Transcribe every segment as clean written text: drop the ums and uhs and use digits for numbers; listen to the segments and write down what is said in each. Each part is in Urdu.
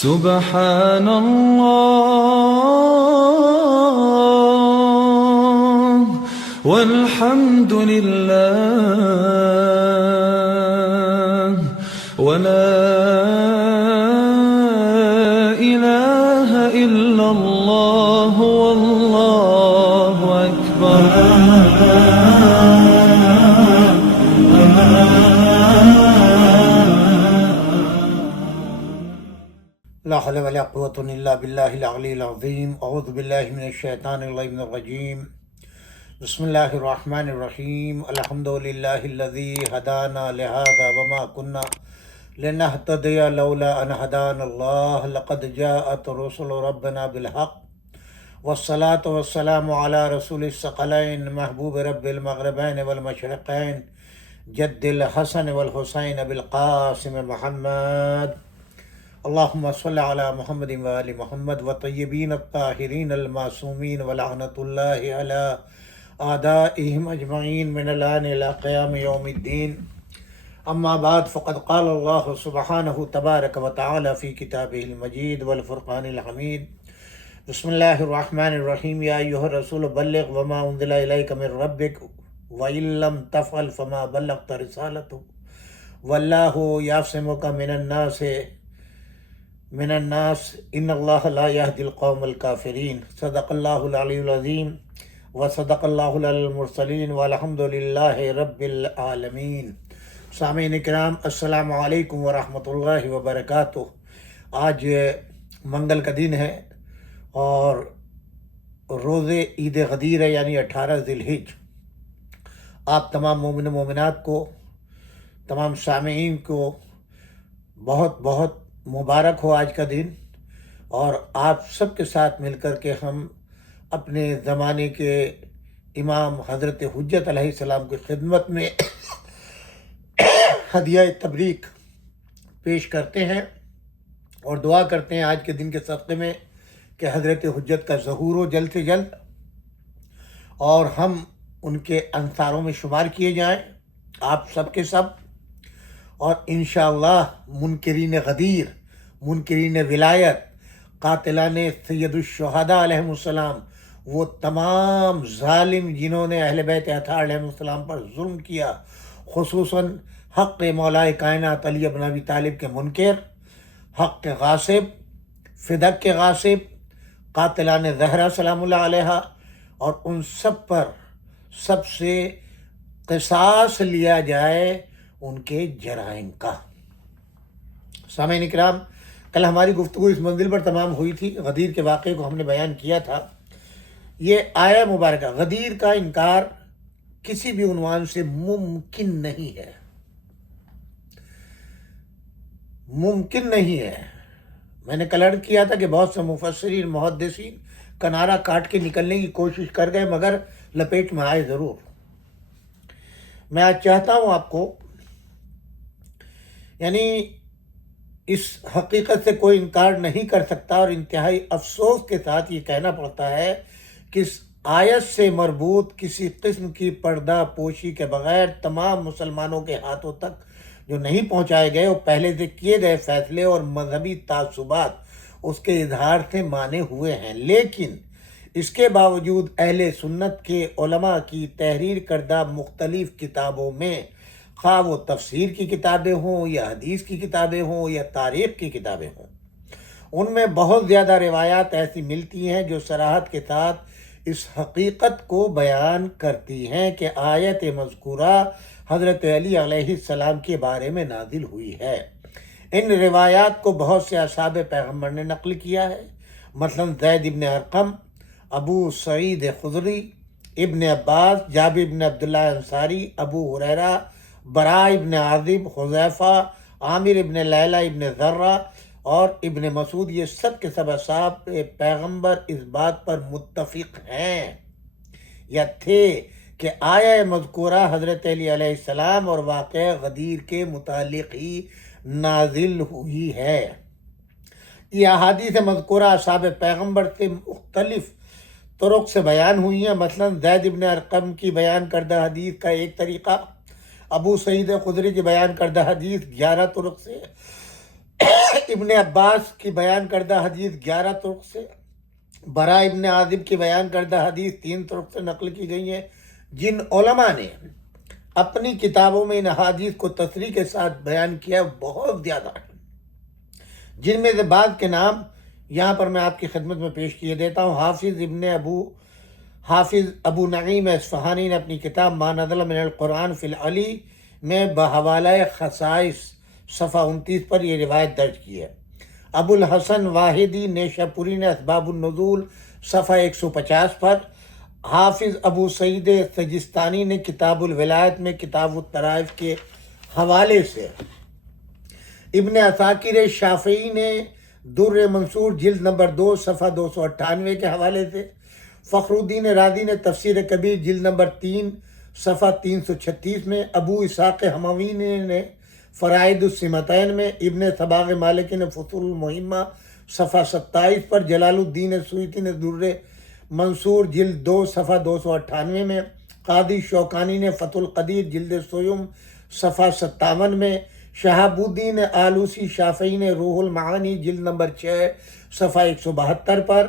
سبحان الله والحمد لله ولا إله إلا الله والله أكبر. لا حول ولا قوة إلا بالله العلي العظيم. أعوذ بالله من الشيطان الرجيم. بسم الله الرحمن الرحيم. الحمد لله الذي هدانا لهذا وما كنا لنهتدي لولا أن هدانا الله. لقد جاءت رسل ربنا بالحق والصلاة والسلام على رسول الثقلين محبوب رب المغربين والمشرقين جد الحسن والحسين بالقاسم محمد. اللهم صل على محمد وآل محمد وطيبين الطاهرين المعصومين ولعنة الله على أعدائهم أجمعين من الآن إلى قيام يوم الدين. أما بعد فقد قال الله سبحانه تبارك وتعالى في كتابه المجيد والفرقان الحميد. بسم الله الرحمن الرحيم. يا أيها الرسول بلغ وما أنزل إليك من ربك وإن لم تفعل فما بلغت رسالته والله يعصمك من الناس ان اللہ لا يهدي القوم الكافرین. صدق اللہ العلی العظیم وصدق اللہ العلی المرسلین والحمد للہ رب العالمین. سامعین کرام، السلام علیکم ورحمۃ اللہ وبرکاتہ. آج منگل کا دن ہے اور روز عید غدیر ہے، یعنی 18 ذی الحج. آپ تمام مومن و مومنات کو، تمام سامعین کو بہت بہت مبارک ہو آج کا دن. اور آپ سب کے ساتھ مل کر کے ہم اپنے زمانے کے امام حضرت حجت علیہ السلام کی خدمت میں ہدیہ تبریک پیش کرتے ہیں اور دعا کرتے ہیں آج کے دن کے صدقے میں کہ حضرت حجت کا ظہور ہو جلد سے جلد اور ہم ان کے انصاروں میں شمار کیے جائیں، آپ سب کے سب. اور انشاءاللہ منکرین غدیر، منکرین ولایت، قاتلان سید الشہداء علیہ السلام، وہ تمام ظالم جنہوں نے اہل بیت اطہار علیہ السلام پر ظلم کیا، خصوصاً حق مولا کائنات علی بن ابی طالب کے منکر، حق کے غاصب، فدق کے غاصب، قاتلان زہرا سلام اللہ علیہ، اور ان سب پر سب سے قصاص لیا جائے ان کے جرائم کا. سامعین کرام، کل ہماری گفتگو اس منزل پر تمام ہوئی تھی. غدیر کے واقعے کو ہم نے بیان کیا تھا. یہ آیہ مبارکہ غدیر کا انکار کسی بھی عنوان سے ممکن نہیں ہے، ممکن نہیں ہے. میں نے کل عرض کیا تھا کہ بہت سے مفسرین محدثین کنارہ کاٹ کے نکلنے کی کوشش کر گئے مگر لپیٹ میں آئے ضرور. میں آج چاہتا ہوں آپ کو، یعنی اس حقیقت سے کوئی انکار نہیں کر سکتا اور انتہائی افسوس کے ساتھ یہ کہنا پڑتا ہے کہ اس آیت سے مربوط کسی قسم کی پردہ پوشی کے بغیر تمام مسلمانوں کے ہاتھوں تک جو نہیں پہنچائے گئے وہ پہلے سے کیے گئے فیصلے اور مذہبی تعصبات اس کے اظہار سے مانے ہوئے ہیں. لیکن اس کے باوجود اہل سنت کے علماء کی تحریر کردہ مختلف کتابوں میں، خواہ وہ تفسیر کی کتابیں ہوں یا حدیث کی کتابیں ہوں یا تاریخ کی کتابیں ہوں، ان میں بہت زیادہ روایات ایسی ملتی ہیں جو صراحت کے ساتھ اس حقیقت کو بیان کرتی ہیں کہ آیت مذکورہ حضرت علی علیہ السلام کے بارے میں نازل ہوئی ہے. ان روایات کو بہت سے اصحاب پیغمبر نے نقل کیا ہے، مثلا زید ابن ارقم، ابو سعید خدری، ابن عباس، جابر ابن عبداللہ انصاری، ابو ہریرہ، براء ابن عازب، حذیفہ، عامر ابن لیلہ ابن ذرہ اور ابن مسعود. یہ سب کے سب اصحاب پیغمبر اس بات پر متفق ہیں یا تھے کہ آیہ مذکورہ حضرت علی علیہ السلام اور واقعہ غدیر کے متعلق ہی نازل ہوئی ہے. یہ احادیث مذکورہ اصحاب پیغمبر سے مختلف طرق سے بیان ہوئی ہیں. مثلا زید ابن ارقم کی بیان کردہ حدیث کا ایک طریقہ، ابو سعید خدری کی بیان کردہ حدیث 11 طرق سے، ابن عباس کی بیان کردہ حدیث 11 طرق سے، برا ابن عازب کی بیان کردہ حدیث 3 طرق سے نقل کی گئی ہیں۔ جن علماء نے اپنی کتابوں میں ان حدیث کو تصریح کے ساتھ بیان کیا بہت زیادہ ہیں، جن میں سے بعض کے نام یہاں پر میں آپ کی خدمت میں پیش کیے دیتا ہوں۔ حافظ ابو نعیم اصفہانی نے اپنی کتاب ما نزل من القرآن فی العلی میں بحوالہ خصائص صفحہ 29 پر یہ روایت درج کی ہے۔ ابو الحسن واحدی نیشاپوری نے اسباب النزول صفحہ 150 پر، حافظ ابو سعید سجستانی نے کتاب الولایت میں کتاب الطرائف کے حوالے سے، ابن عساکر شافعی نے در منصور جلد نمبر 2 صفحہ 298 کے حوالے سے، فخر الدین رازی نے تفسیر کبیر جلد نمبر 3 صفحہ 336 میں، ابو اسحاق حموی نے فرائد السمتین میں، ابن صباغ مالکی نے فصول المہمہ صفحہ 27 پر، جلال الدین سیوطی نے در منصور جلد 2 صفحہ 298 میں، قاضی شوکانی نے فتح القدیر جلد سوم صفحہ 57 میں، شہاب الدین آلوسی شافعی نے روح المعانی جلد نمبر 6 صفحہ 172 پر،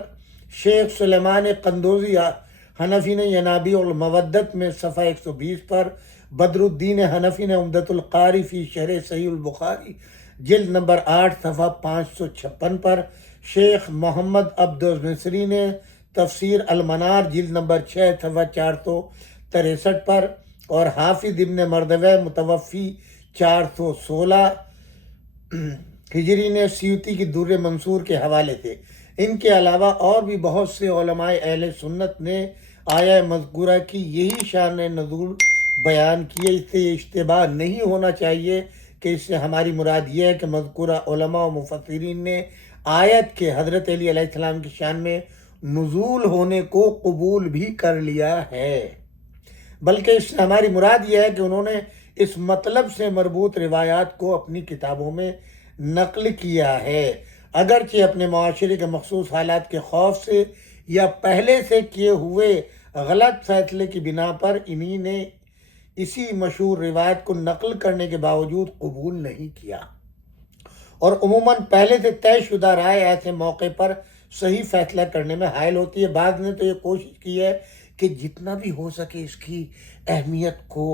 شیخ سلیمان قندوزی حنفی نے ینابیع المودت میں صفحہ 120 پر، بدر الدین حنفی نے عمدۃ القاری فی شرح صحیح البخاری جلد نمبر 8 صفحہ 556 پر، شیخ محمد عبد مصری نے تفسیر المنار جلد نمبر 6 صفحہ 463 پر، اور حافظ ابن مردوہ متوفی 416 ہجری نے سیوطی کی در منصور کے حوالے سے۔ ان کے علاوہ اور بھی بہت سے علماء اہل سنت نے آیہ مذکورہ کی یہی شان نزول بیان کیے۔ اس سے یہ اشتباہ نہیں ہونا چاہیے کہ اس سے ہماری مراد یہ ہے کہ مذکورہ علماء و مفسرین نے آیت کے حضرت علی علیہ السلام کی شان میں نزول ہونے کو قبول بھی کر لیا ہے، بلکہ اس سے ہماری مراد یہ ہے کہ انہوں نے اس مطلب سے مربوط روایات کو اپنی کتابوں میں نقل کیا ہے، اگرچہ اپنے معاشرے کے مخصوص حالات کے خوف سے یا پہلے سے کیے ہوئے غلط فیصلے کی بنا پر انہی نے اسی مشہور روایت کو نقل کرنے کے باوجود قبول نہیں کیا، اور عموماً پہلے سے طے شدہ رائے ایسے موقع پر صحیح فیصلہ کرنے میں حائل ہوتی ہے۔ بعض نے تو یہ کوشش کی ہے کہ جتنا بھی ہو سکے اس کی اہمیت کو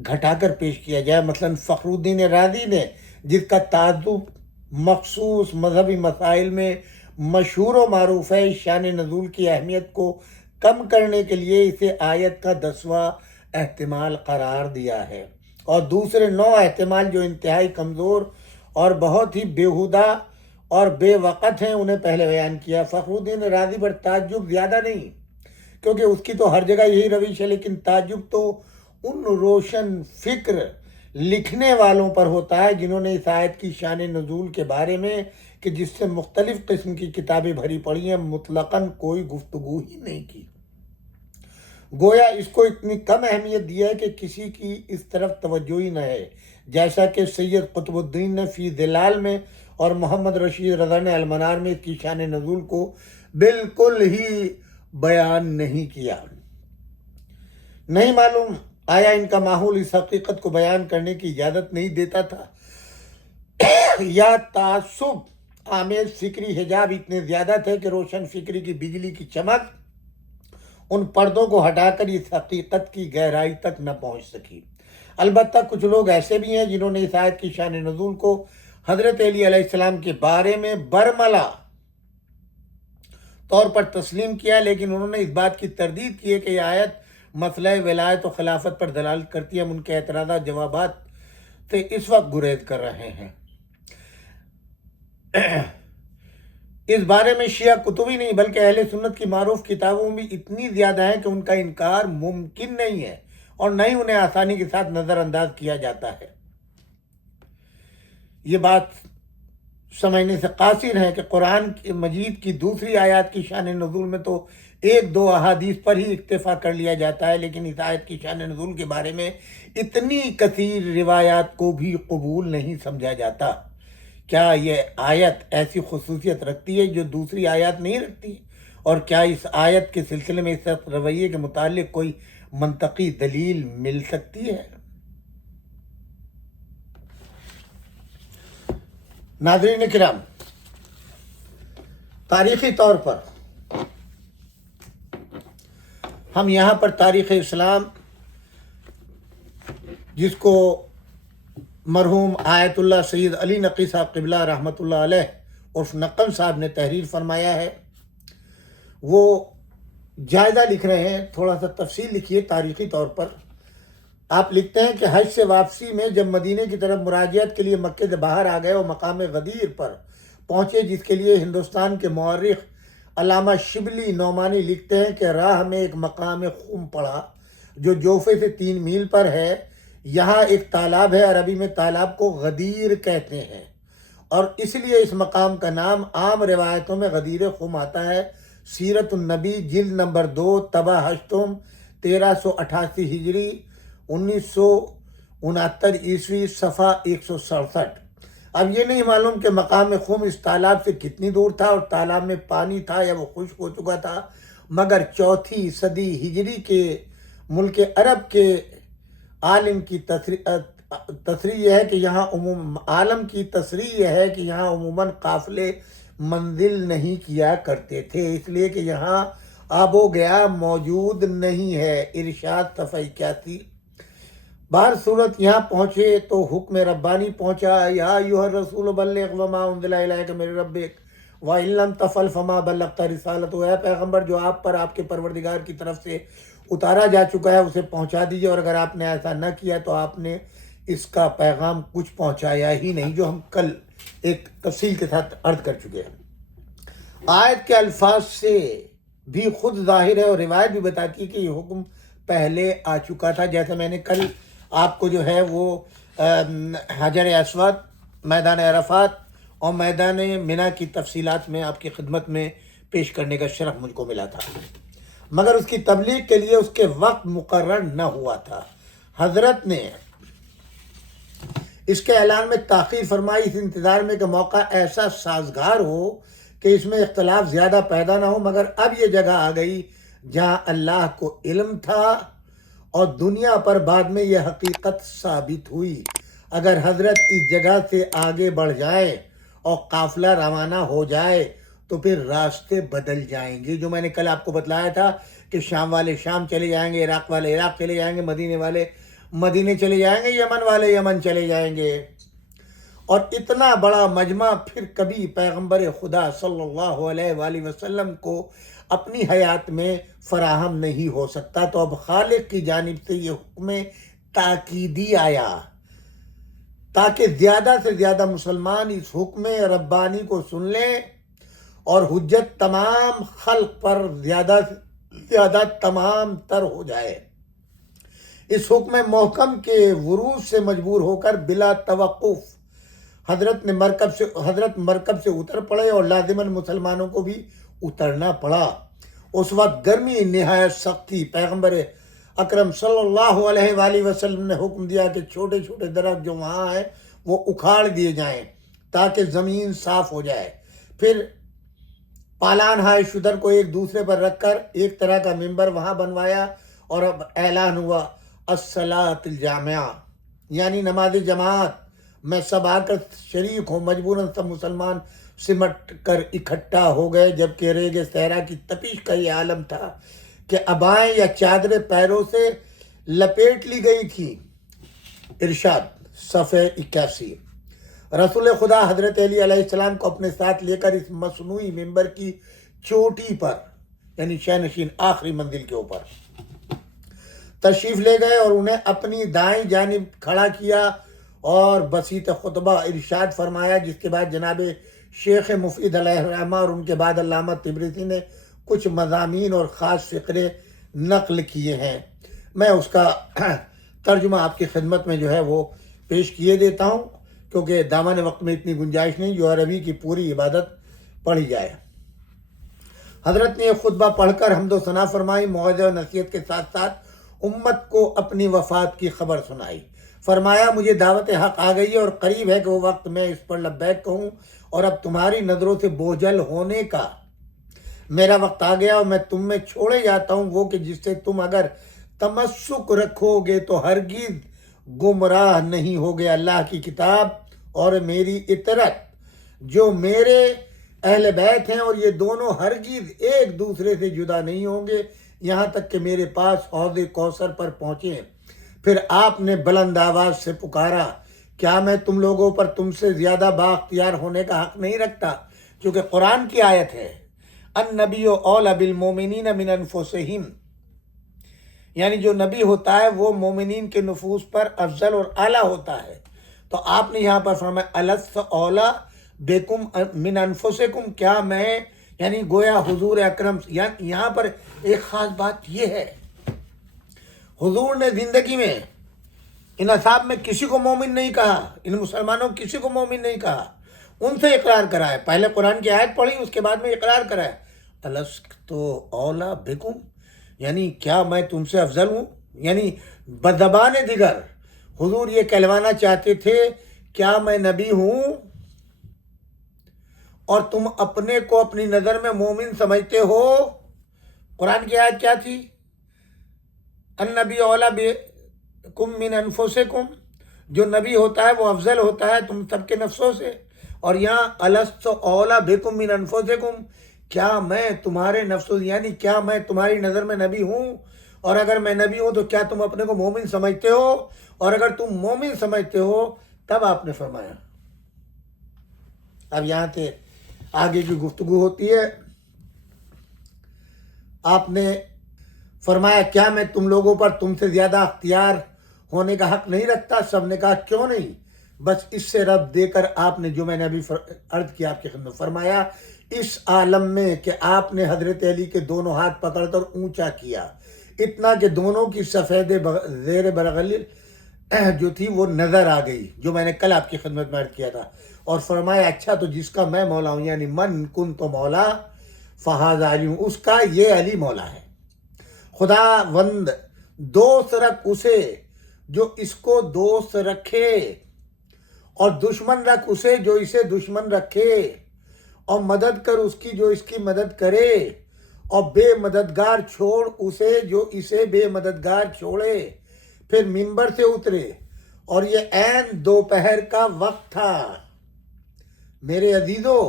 گھٹا کر پیش کیا جائے۔ مثلا فخر الدین رازی نے، جس کا تعصب مخصوص مذہبی مسائل میں مشہور و معروف ہے، اس شان نزول کی اہمیت کو کم کرنے کے لیے اسے آیت کا 10واں احتمال قرار دیا ہے، اور دوسرے 9 احتمال جو انتہائی کمزور اور بہت ہی بیہودہ اور بے وقت ہیں انہیں پہلے بیان کیا۔ فخر الدین رازی پر تعجب زیادہ نہیں، کیونکہ اس کی تو ہر جگہ یہی روش ہے، لیکن تعجب تو ان روشن فکر لکھنے والوں پر ہوتا ہے جنہوں نے اس آیت کی شان نزول کے بارے میں، کہ جس سے مختلف قسم کی کتابیں بھری پڑی ہیں، مطلقاً کوئی گفتگو ہی نہیں کی، گویا اس کو اتنی کم اہمیت دیا ہے کہ کسی کی اس طرف توجہ ہی نہ ہے، جیسا کہ سید قطب الدین نے فی ظلال میں اور محمد رشید رضا نے المنار میں اس کی شان نزول کو بالکل ہی بیان نہیں کیا۔ نہیں معلوم آیا ان کا ماحول اس حقیقت کو بیان کرنے کی اجازت نہیں دیتا تھا، یا تعصب آمیز فکری حجاب اتنے زیادہ تھے کہ روشن فکری کی بجلی کی چمک ان پردوں کو ہٹا کر اس حقیقت کی گہرائی تک نہ پہنچ سکی۔ البتہ کچھ لوگ ایسے بھی ہیں جنہوں نے اس آیت کی شان نزول کو حضرت علی علیہ السلام کے بارے میں برملا طور پر تسلیم کیا، لیکن انہوں نے اس بات کی تردید کی ہے کہ یہ آیت مسئلہ ولایت و خلافت پر دلالت کرتی ہے۔ ہم ان کے اعتراضات جوابات سے اس وقت گریز کر رہے ہیں۔ اس بارے میں شیعہ کتبی نہیں بلکہ اہل سنت کی معروف کتابوں بھی اتنی زیادہ ہیں کہ ان کا انکار ممکن نہیں ہے، اور نہ ہی انہیں آسانی کے ساتھ نظر انداز کیا جاتا ہے۔ یہ بات سمجھنے سے قاصر ہے کہ قرآن مجید کی دوسری آیات کی شان نزول میں تو 1-2 احادیث پر ہی اکتفا کر لیا جاتا ہے، لیکن اس آیت کی شان نزول کے بارے میں اتنی کثیر روایات کو بھی قبول نہیں سمجھا جاتا۔ کیا یہ آیت ایسی خصوصیت رکھتی ہے جو دوسری آیات نہیں رکھتی؟ اور کیا اس آیت کے سلسلے میں اس رویے کے متعلق کوئی منطقی دلیل مل سکتی ہے؟ ناظرین کرام، تاریخی طور پر ہم یہاں پر تاریخ اسلام، جس کو مرحوم آیت اللہ سید علی نقی صاحب قبلہ رحمۃ اللہ علیہ عرف نقم صاحب نے تحریر فرمایا ہے، وہ جائزہ لکھ رہے ہیں، تھوڑا سا تفصیل لکھیے تاریخی طور پر۔ آپ لکھتے ہیں کہ حج سے واپسی میں جب مدینے کی طرف مراجعت کے لیے مکے سے باہر آ گئے اور مقام غدیر پر پہنچے، جس کے لیے ہندوستان کے مورخ علامہ شبلی نعمانی لکھتے ہیں کہ راہ میں ایک مقام خم پڑا جو جوفے سے 3 میل پر ہے۔ یہاں ایک تالاب ہے، عربی میں تالاب کو غدیر کہتے ہیں، اور اس لیے اس مقام کا نام عام روایتوں میں غدیر خم آتا ہے۔ سیرت النبی جلد نمبر 2 طبع ہشتم 1388 ہجری 1969 عیسوی صفحہ 167۔ اب یہ نہیں معلوم کہ مقام خم اس تالاب سے کتنی دور تھا اور تالاب میں پانی تھا یا وہ خشک ہو چکا تھا، مگر 4 صدی ہجری کے ملک عرب کے عالم کی تصریح یہ ہے کہ یہاں عموماً قافلے منزل نہیں کیا کرتے تھے، اس لیے کہ یہاں آب و گیا موجود نہیں ہے۔ ارشاد صفحہ 81۔ بہر صورت یہاں پہنچے تو حکم ربانی پہنچا، یا ایھا الرسول بلغ وما انزل الیک من ربک وان لم تفعل فما بلغت رسالتہ۔ اے پیغمبر، جو آپ پر آپ کے پروردگار کی طرف سے اتارا جا چکا ہے اسے پہنچا دیجیے، اور اگر آپ نے ایسا نہ کیا تو آپ نے اس کا پیغام کچھ پہنچایا ہی نہیں، جو ہم کل ایک تفصیل کے ساتھ عرض کر چکے ہیں۔ آیت کے الفاظ سے بھی خود ظاہر ہے اور روایت بھی بتاتی ہے کہ یہ حکم پہلے آ چکا تھا، جیسے میں نے کل آپ کو جو ہے وہ حجر اسود، میدان عرفات اور میدان منی کی تفصیلات میں آپ کی خدمت میں پیش کرنے کا شرف مجھ کو ملا تھا، مگر اس کی تبلیغ کے لیے اس کے وقت مقرر نہ ہوا تھا۔ حضرت نے اس کے اعلان میں تاخیر فرمائی، اس انتظار میں کہ موقع ایسا سازگار ہو کہ اس میں اختلاف زیادہ پیدا نہ ہو، مگر اب یہ جگہ آ گئی جہاں اللہ کو علم تھا اور دنیا پر بعد میں یہ حقیقت ثابت ہوئی۔ اگر حضرت اس جگہ سے آگے بڑھ جائے اور قافلہ روانہ ہو جائے تو پھر راستے بدل جائیں گے، جو میں نے کل آپ کو بتلایا تھا کہ شام والے شام چلے جائیں گے، عراق والے عراق چلے جائیں گے، مدینے والے مدینے چلے جائیں گے، یمن والے یمن چلے جائیں گے، اور اتنا بڑا مجمع پھر کبھی پیغمبر خدا صلی اللہ علیہ وآلہ وسلم کو اپنی حیات میں فراہم نہیں ہو سکتا۔ تو اب خالق کی جانب سے یہ حکم تاکیدی آیا تاکہ زیادہ سے زیادہ مسلمان اس حکم ربانی کو سن لیں اور حجت تمام خلق پر زیادہ سے زیادہ تمام تر ہو جائے۔ اس حکم محکم کے ورود سے مجبور ہو کر بلا توقف حضرت مرکب سے اتر پڑے اور لازماً مسلمانوں کو بھی اترنا پڑا۔ اس وقت گرمی نہایت سخت تھی۔ پیغمبر اکرم صلی اللہ علیہ وآلہ وسلم نے حکم دیا کہ چھوٹے چھوٹے درخت جو وہاں ہیں وہ اکھاڑ دیے جائیں تاکہ زمین صاف ہو جائے۔ پھر پالان ہائے شدر کو ایک دوسرے پر رکھ کر ایک طرح کا ممبر وہاں بنوایا، اور اب اعلان ہوا الصلاۃ الجامعہ، یعنی نماز جماعت میں سب آ کر شریک ہوں۔ مجبوراً سب مسلمان سمٹ کر اکٹھا ہو گئے، جبکہ ریگ صحرا کی تپش کا یہ عالم تھا کہ ابائیں یا چادریں پیروں سے لپیٹ لی گئی تھی۔ ارشاد صفحہ 81۔ رسول خدا حضرت علی علیہ السلام کو اپنے ساتھ لے کر اس مصنوعی ممبر کی چوٹی پر، یعنی شینشین آخری منزل کے اوپر تشریف لے گئے اور انہیں اپنی دائیں جانب کھڑا کیا اور بسیط خطبہ ارشاد فرمایا، جس کے بعد جناب شیخ مفید علیہ الرحمہ اور ان کے بعد علامہ طبرسی نے کچھ مضامین اور خاص فقرے نقل کیے ہیں۔ میں اس کا ترجمہ آپ کی خدمت میں جو ہے وہ پیش کیے دیتا ہوں، کیونکہ دامن وقت میں اتنی گنجائش نہیں جو عربی کی پوری عبادت پڑھی جائے۔ حضرت نے یہ خطبہ پڑھ کر حمد و ثنا فرمائی، موعظہ و نصیحت کے ساتھ ساتھ امت کو اپنی وفات کی خبر سنائی۔ فرمایا، مجھے دعوت حق آ گئی ہے اور قریب ہے کہ وہ وقت میں اس پر لبیک کہوں، اور اب تمہاری نظروں سے بوجھل ہونے کا میرا وقت آ گیا، اور میں تم میں چھوڑے جاتا ہوں وہ کہ جس سے تم اگر تمسک رکھو گے تو ہرگز گمراہ نہیں ہوگے، اللہ کی کتاب اور میری اطاعت جو میرے اہل بیت ہیں اور یہ دونوں ہرگز ایک دوسرے سے جدا نہیں ہوں گے یہاں تک کہ میرے پاس حوض کوثر پر پہنچیں۔ پھر آپ نے بلند آواز سے پکارا، کیا میں تم لوگوں پر تم سے زیادہ بااختیار ہونے کا حق نہیں رکھتا؟ کیونکہ قرآن کی آیت ہے، النبی اولی بالمومنین من انفسہم، یعنی جو نبی ہوتا ہے وہ مومنین کے نفوس پر افضل اور اعلیٰ ہوتا ہے۔ تو آپ نے یہاں پر فرمایا الست اولی بکم من انفسکم، کیا میں، یعنی گویا حضور اکرم، یہاں پر ایک خاص بات یہ ہے، حضور نے زندگی میں ان اصحاب میں کسی کو مومن نہیں کہا، ان مسلمانوں کسی کو مومن نہیں کہا، ان سے اقرار کرایا، پہلے قرآن کی آیت پڑھی اس کے بعد میں اقرار کرایا، الست اولی بکم، یعنی کیا میں تم سے افضل ہوں؟ یعنی بزبان دیگر حضور یہ کہلوانا چاہتے تھے، کیا میں نبی ہوں اور تم اپنے کو اپنی نظر میں مومن سمجھتے ہو؟ قرآن کی آیت کیا تھی؟ النبی اولی بکم من انفسکم، جو نبی ہوتا ہے وہ افضل ہوتا ہے تم سب کے نفسوں سے، اور یہاں الست اولی بکم من انفسکم، کیا میں تمہارے نفسوں، یعنی کیا میں تمہاری نظر میں نبی ہوں؟ اور اگر میں نبی ہوں تو کیا تم اپنے کو مومن سمجھتے ہو؟ اور اگر تم مومن سمجھتے ہو تب آپ نے فرمایا، اب یہاں سے آگے کی گفتگو ہوتی ہے، آپ نے فرمایا کیا میں تم لوگوں پر تم سے زیادہ اختیار ہونے کا حق نہیں رکھتا؟ سب نے کہا کیوں نہیں، بس اس سے رد دے کر آپ نے جو میں نے ابھی عرض کیا آپ کی خدمت، فرمایا اس عالم میں کہ آپ نے حضرت علی کے دونوں ہاتھ پکڑ کر اونچا کیا، اتنا کہ دونوں کی سفید زیر بغل جو تھی وہ نظر آ گئی، جو میں نے کل آپ کی خدمت میں عرض کیا تھا، اور فرمایا اچھا تو جس کا میں مولا ہوں، یعنی من کن تو مولا فہذا علی، اس کا یہ علی مولا ہے۔ خدا وند دوست رکھ اسے جو اس کو دوست رکھے، اور دشمن رکھ اسے جو اسے دشمن رکھے، اور مدد کر اس کی جو اس کی مدد کرے، اور بے مددگار چھوڑ اسے جو اسے بے مددگار چھوڑے۔ پھر ممبر سے اترے اور یہ عین دوپہر کا وقت تھا۔ میرے عزیزو،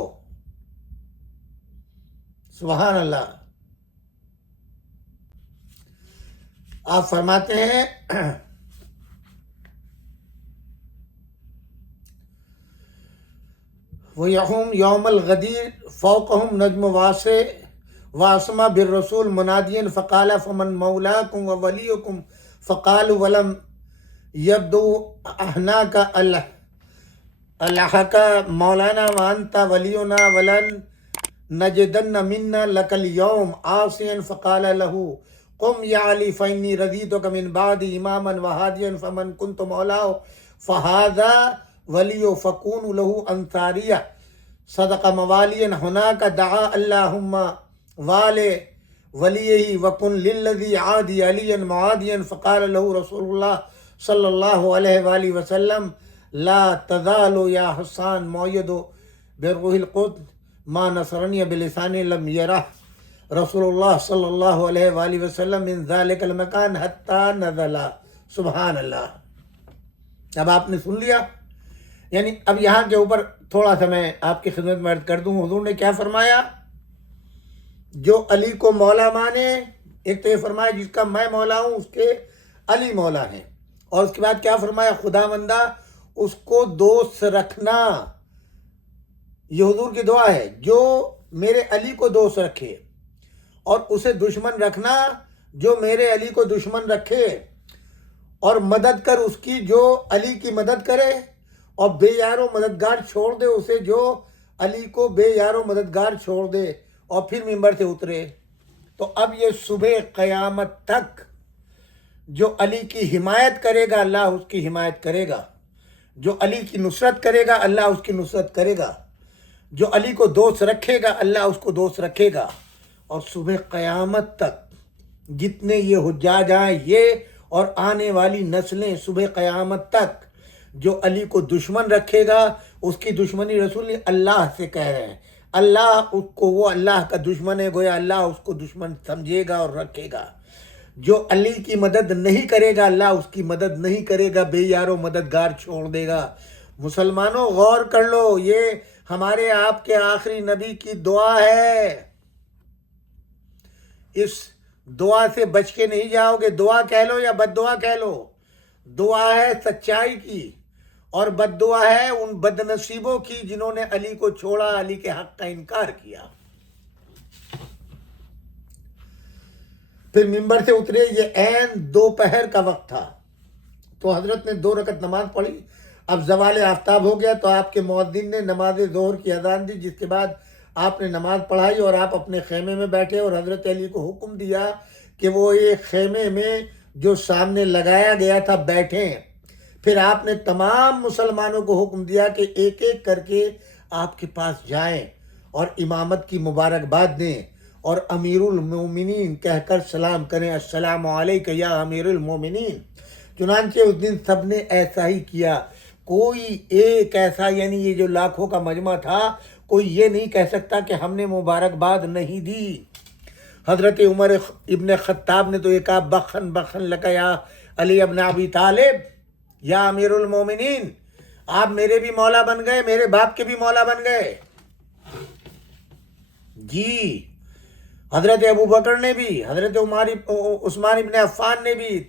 سبحان اللہ، آپ فرماتے ہیں وَيَحُمْ يَوْمَ الْغَدِيرِ فَوْقَهُمْ نَجْمُ وَاسِعٌ وَأَسْمَى بِالرَّسُولِ مُنَادِيًا فَقَالَ فَمَنْ مَوْلَاكُمْ وَوَلِيُّكُمْ فَقَالُوا وَلَمْ يَبْدُوا أَحْنَاكَ أَلَحَكَ مَوْلَانَا وَأَنْتَ وَلِيُّنَا وَلَنْ نَجِدَنَّ مِنَّا لَكَ الْيَوْمَ عَاصِيًا فَقَالَ لَهُ قم یا علی فإنی رضیتک من بعد اماما وہادیا فمن کنت مولاه فہذا ولی فکون له انصاریا صدق موالیا ہناک دعا اللہم والے ولیہ وکن للذی عادی علیا معادیا فقال له رسول اللہ صلی اللہ علیہ وآلہ وسلم لا تزال یا حسان معید بالروح القدس ما نصرنی بلسان لم یرہ رسول اللہ صلی اللہ علیہ وآلہ وسلم من ذالک المکان حتی نزلا۔ سبحان اللہ۔ اب آپ نے سن لیا، یعنی اب یہاں کے اوپر تھوڑا سا میں آپ کی خدمت میں عرض کر دوں، حضور نے کیا فرمایا؟ جو علی کو مولا مانے، ایک تو یہ فرمایا جس کا میں مولا ہوں اس کے علی مولا ہیں، اور اس کے بعد کیا فرمایا؟ خدا بندہ اس کو دوست رکھنا، یہ حضور کی دعا ہے، جو میرے علی کو دوست رکھے، اور اسے دشمن رکھنا جو میرے علی کو دشمن رکھے، اور مدد کر اس کی جو علی کی مدد کرے، اور بے یار و مددگار چھوڑ دے اسے جو علی کو بے یار و مددگار چھوڑ دے، اور پھر ممبر سے اترے۔ تو اب یہ صبح قیامت تک جو علی کی حمایت کرے گا اللہ اس کی حمایت کرے گا، جو علی کی نصرت کرے گا اللہ اس کی نصرت کرے گا، جو علی کو دوست رکھے گا اللہ اس کو دوست رکھے گا، اور صبح قیامت تک جتنے یہ حجاج آئیں یہ اور آنے والی نسلیں، صبح قیامت تک جو علی کو دشمن رکھے گا اس کی دشمنی رسول اللہ سے کہہ رہے ہیں، اللہ اس کو، وہ اللہ کا دشمن ہے، گویا اللہ اس کو دشمن سمجھے گا اور رکھے گا۔ جو علی کی مدد نہیں کرے گا اللہ اس کی مدد نہیں کرے گا، بے یار و مددگار چھوڑ دے گا۔ مسلمانوں غور کر لو، یہ ہمارے آپ کے آخری نبی کی دعا ہے. اس دعا سے بچ کے نہیں جاؤ گے. دعا کہہ لو یا بد دعا کہہ لو, دعا ہے سچائی کی, اور بد دعا ہے ان بد نصیبوں کی جنہوں نے علی کو چھوڑا, علی کے حق کا انکار کیا. پھر ممبر سے اترے. یہ عین دوپہر کا وقت تھا, تو حضرت نے 2 رکعت نماز پڑھی. اب زوال آفتاب ہو گیا تو آپ کے مؤذن نے نماز ظہر کی اذان دی, جس کے بعد آپ نے نماز پڑھائی اور آپ اپنے خیمے میں بیٹھے, اور حضرت علی کو حکم دیا کہ وہ ایک خیمے میں جو سامنے لگایا گیا تھا بیٹھیں. پھر آپ نے تمام مسلمانوں کو حکم دیا کہ ایک ایک کر کے آپ کے پاس جائیں اور امامت کی مبارکباد دیں اور امیر المومنین کہہ کر سلام کریں, السلام علیکہ یا امیر المومنین. چنانچہ اس دن سب نے ایسا ہی کیا. کوئی ایک ایسا, یعنی یہ جو لاکھوں کا مجمع تھا, کوئی یہ نہیں کہہ سکتا کہ ہم نے مبارکباد نہیں دی. حضرت عمر ابن خطاب نے تو یہ کہا, بخن بخن لک یا علی ابن ابی طالب یا امیر المومنین, آپ میرے بھی مولا بن گئے, میرے باپ کے بھی مولا بن گئے. جی, حضرت ابو بکر نے بھی, حضرت عثمان ابن عفان نے بھی,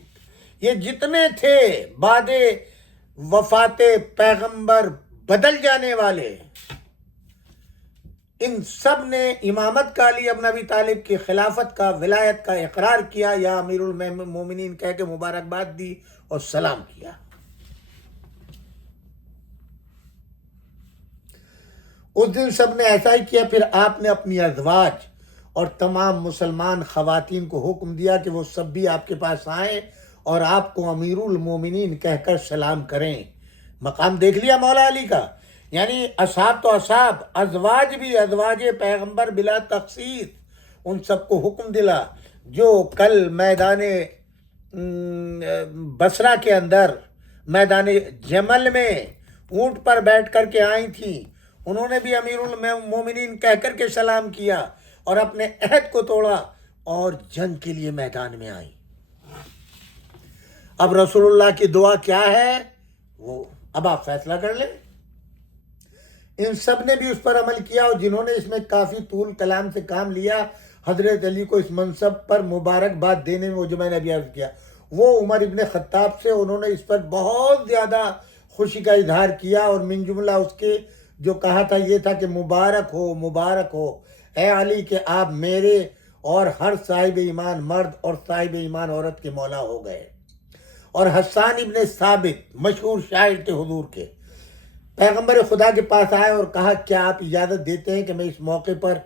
یہ جتنے تھے بعد وفات پیغمبر بدل جانے والے, ان سب نے امامت کا, علی ابن ابی طالب کی خلافت کا, ولایت کا اقرار کیا, یا امیر المومنین کہہ کے مبارکباد دی اور سلام کیا. اس دن سب نے ایسا ہی کیا. پھر آپ نے اپنی ازواج اور تمام مسلمان خواتین کو حکم دیا کہ وہ سب بھی آپ کے پاس آئیں اور آپ کو امیر المومنین کہہ کر سلام کریں. مقام دیکھ لیا مولا علی کا, یعنی اصحاب تو اصحاب, ازواج بھی, ازواج پیغمبر بلا تخصیص, ان سب کو حکم دلا جو کل میدان بصرہ کے اندر, میدان جمل میں اونٹ پر بیٹھ کر کے آئی تھیں, انہوں نے بھی امیر المومنین کہہ کر کے سلام کیا اور اپنے عہد کو توڑا اور جنگ کے لیے میدان میں آئیں. اب رسول اللہ کی دعا کیا ہے وہ اب آپ فیصلہ کر لیں. ان سب نے بھی اس پر عمل کیا, اور جنہوں نے اس میں کافی طول کلام سے کام لیا حضرت علی کو اس منصب پر مبارکباد دینے میں, وہ جو میں نے ابھی عرض کیا, وہ عمر ابن خطاب سے انہوں نے اس پر بہت زیادہ خوشی کا اظہار کیا, اور من جملہ اس کے جو کہا تھا یہ تھا کہ مبارک ہو, مبارک ہو اے علی کہ آپ میرے اور ہر صاحب ایمان مرد اور صاحب ایمان عورت کے مولا ہو گئے. اور حسان ابن ثابت مشہور شاعر تھے حضور کے, پیغمبر خدا کے پاس آئے اور کہا کیا آپ اجازت دیتے ہیں کہ میں اس موقع پر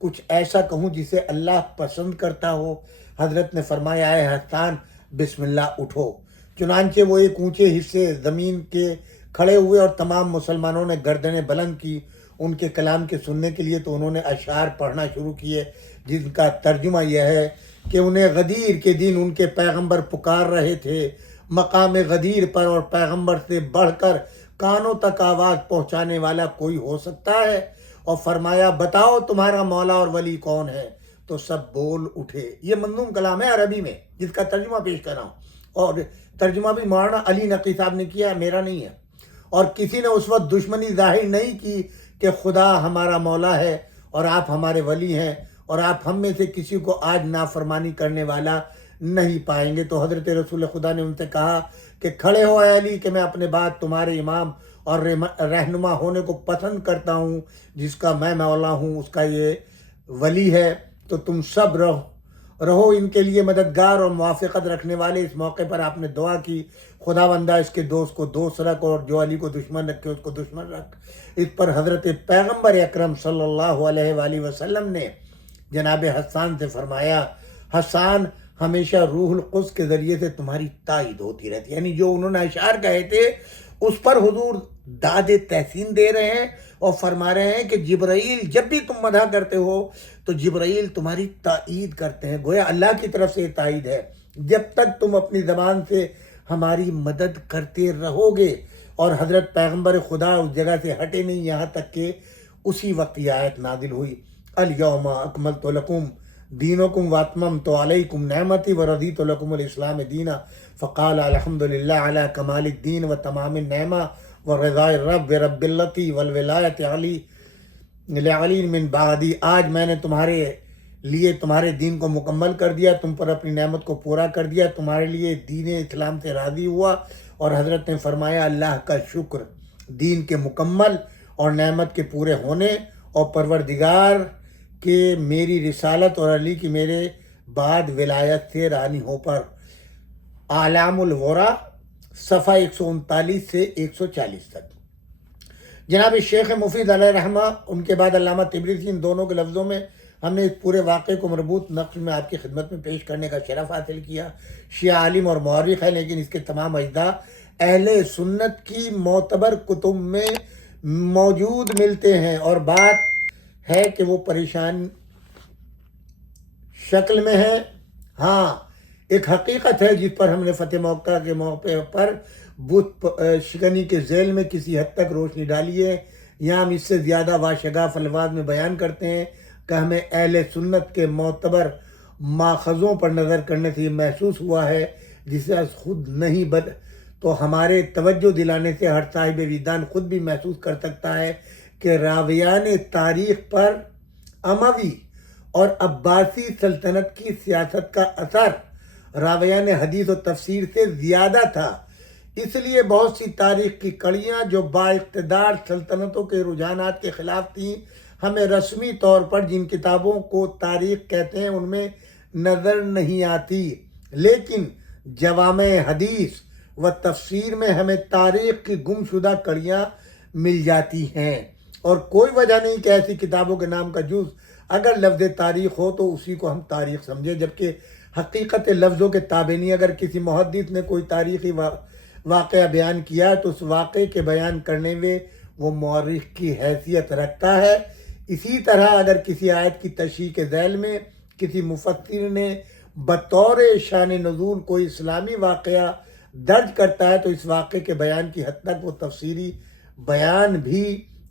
کچھ ایسا کہوں جسے اللہ پسند کرتا ہو. حضرت نے فرمایا اے حسان بسم اللہ اٹھو. چنانچہ وہ ایک اونچے حصے زمین کے کھڑے ہوئے اور تمام مسلمانوں نے گردنیں بلند کی ان کے کلام کے سننے کے لیے. تو انہوں نے اشعار پڑھنا شروع کیے جن کا ترجمہ یہ ہے کہ انہیں غدیر کے دن ان کے پیغمبر پکار رہے تھے, مقام غدیر پر اور پیغمبر سے بڑھ کر کانوں تک آواز پہنچانے والا کوئی ہو سکتا ہے؟ اور فرمایا بتاؤ تمہارا مولا اور ولی کون ہے؟ تو سب بول اٹھے. یہ منظوم کلام ہے عربی میں جس کا ترجمہ پیش کر رہا ہوں, اور ترجمہ بھی مولانا علی نقی صاحب نے کیا, میرا نہیں ہے. اور کسی نے اس وقت دشمنی ظاہر نہیں کی کہ خدا ہمارا مولا ہے اور آپ ہمارے ولی ہیں اور آپ ہم میں سے کسی کو آج نافرمانی کرنے والا نہیں پائیں گے. تو حضرت رسول خدا نے ان سے کہا کہ کھڑے ہو اے علی کہ میں اپنے بعد تمہارے امام اور رہنما ہونے کو پسند کرتا ہوں, جس کا میں مولا ہوں اس کا یہ ولی ہے. تو تم سب رہو ان کے لیے مددگار اور موافقت رکھنے والے. اس موقع پر آپ نے دعا کی خدا بندہ اس کے دوست کو دوست رکھ اور جو علی کو دشمن رکھے اس کو دشمن رکھ. اس پر حضرت پیغمبر اکرم صلی اللہ علیہ وآلہ وسلم نے جناب حسان سے فرمایا حسان ہمیشہ روح القدس کے ذریعے سے تمہاری تائید ہوتی رہتی. یعنی جو انہوں نے اشعار کہے تھے اس پر حضور داد تحسین دے رہے ہیں اور فرما رہے ہیں کہ جبرائیل جب بھی تم مدح کرتے ہو تو جبرائیل تمہاری تائید کرتے ہیں. گویا اللہ کی طرف سے یہ تائید ہے جب تک تم اپنی زبان سے ہماری مدد کرتے رہو گے. اور حضرت پیغمبر خدا اس جگہ سے ہٹے نہیں یہاں تک کہ اسی وقت یہ آیت نازل ہوئی الیوم اکملت لکم دینکم واتممت علیکم نعمتی ورضیت لکم الاسلام دینا. فقال الحمدللہ علی کمال الدین و تمام النعمہ ورضاء الرب رب اللتی والولایت علی لعلی من بعدی، آج میں نے تمہارے لیے تمہارے دین کو مکمل کر دیا، تم پر اپنی نعمت کو پورا کر دیا، تمہارے لیے دین اسلام سے راضی ہوا۔ اور حضرت نے فرمایا اللہ کا شکر دین کے مکمل اور نعمت کے پورے ہونے، اور پروردگار کہ میری رسالت اور علی کی میرے بعد ولایت سے رانی ہو پر۔ اعلام الورا صفحہ 139 سے 140 تک۔ جناب شیخ مفید علیہ رحمہ، ان کے بعد علامہ تبریزی، ان دونوں کے لفظوں میں ہم نے اس پورے واقعے کو مربوط نقل میں آپ کی خدمت میں پیش کرنے کا شرف حاصل کیا۔ شیعہ عالم اور مورخ ہے، لیکن اس کے تمام اجزاء اہل سنت کی معتبر کتب میں موجود ملتے ہیں، اور بات ہے کہ وہ پریشان شکل میں ہے۔ ہاں، ایک حقیقت ہے جس پر ہم نے فتح مکہ کے موقع پر بت شکنی کے ذیل میں کسی حد تک روشنی ڈالی ہے۔ یہاں ہم اس سے زیادہ واشگاف الفاظ میں بیان کرتے ہیں کہ ہمیں اہل سنت کے معتبر ماخذوں پر نظر کرنے سے یہ محسوس ہوا ہے، جسے خود نہیں تو ہمارے توجہ دلانے سے ہر صاحب وجدان خود بھی محسوس کر سکتا ہے کہ راویان تاریخ پر اموی اور عباسی سلطنت کی سیاست کا اثر راویان حدیث و تفسیر سے زیادہ تھا۔ اس لیے بہت سی تاریخ کی کڑیاں جو با اقتدار سلطنتوں کے رجحانات کے خلاف تھیں، ہمیں رسمی طور پر جن کتابوں کو تاریخ کہتے ہیں ان میں نظر نہیں آتی، لیکن جوامع حدیث و تفسیر میں ہمیں تاریخ کی گم شدہ کڑیاں مل جاتی ہیں، اور کوئی وجہ نہیں کہ ایسی کتابوں کے نام کا جز اگر لفظ تاریخ ہو تو اسی کو ہم تاریخ سمجھیں، جبکہ حقیقت لفظوں کے تابع نہیں۔ اگر کسی محدث نے کوئی تاریخی واقعہ بیان کیا تو اس واقعے کے بیان کرنے میں وہ مورخ کی حیثیت رکھتا ہے۔ اسی طرح اگر کسی آیت کی تشریح کے ذیل میں کسی مفسر نے بطور شان نزول کوئی اسلامی واقعہ درج کرتا ہے تو اس واقعے کے بیان کی حد تک وہ تفسیری بیان بھی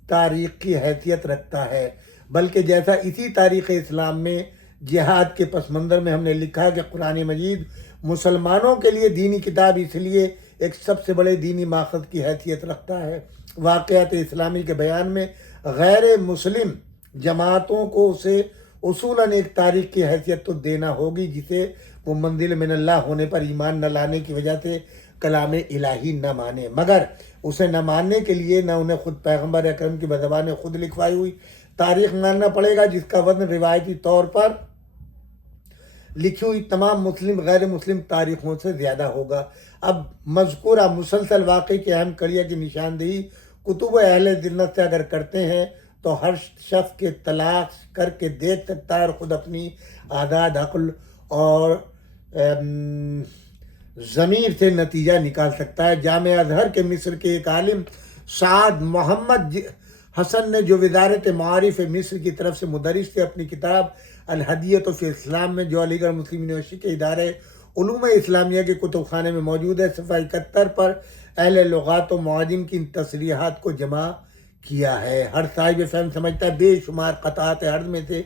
تاریخ کی حیثیت رکھتا ہے۔ بلکہ جیسا اسی تاریخ اسلام میں جہاد کے پس منظر میں ہم نے لکھا کہ قرآن مجید مسلمانوں کے لیے دینی کتاب اس لیے ایک سب سے بڑے دینی ماخذ کی حیثیت رکھتا ہے۔ واقعات اسلامی کے بیان میں غیر مسلم جماعتوں کو اسے اصولاً ایک تاریخ کی حیثیت تو دینا ہوگی، جسے وہ منزل من اللہ ہونے پر ایمان نہ لانے کی وجہ سے کلام الہی نہ مانے، مگر اسے نہ ماننے کے لیے نہ انہیں خود پیغمبر اکرم کی بزبان خود لکھوائی ہوئی تاریخ ماننا پڑے گا، جس کا وزن روایتی طور پر لکھی ہوئی تمام مسلم غیر مسلم تاریخوں سے زیادہ ہوگا۔ اب مذکورہ مسلسل واقعے کی اہم کڑیاں کی نشاندہی کتب اہل سنت سے اگر کرتے ہیں تو ہر شخص کے تلاش کر کے دیکھ سکتا ہے اور خود اپنی آزاد عقل اور ضمیر سے نتیجہ نکال سکتا ہے۔ جامعہ ازہر کے مصر کے ایک عالم سعد محمد حسن نے جو وزارت معارف مصر کی طرف سے مدرس سے اپنی کتاب الہدیۃ فی الاسلام میں، جو علی گڑھ مسلم یونیورسٹی کے ادارے علوم اسلامیہ کے کتب خانے میں موجود ہے، صفحہ 71 پر اہل لغات و معاجم کی ان تصریحات کو جمع کیا ہے۔ ہر صاحب فہم سمجھتا ہے بے شمار قطعات عرض میں سے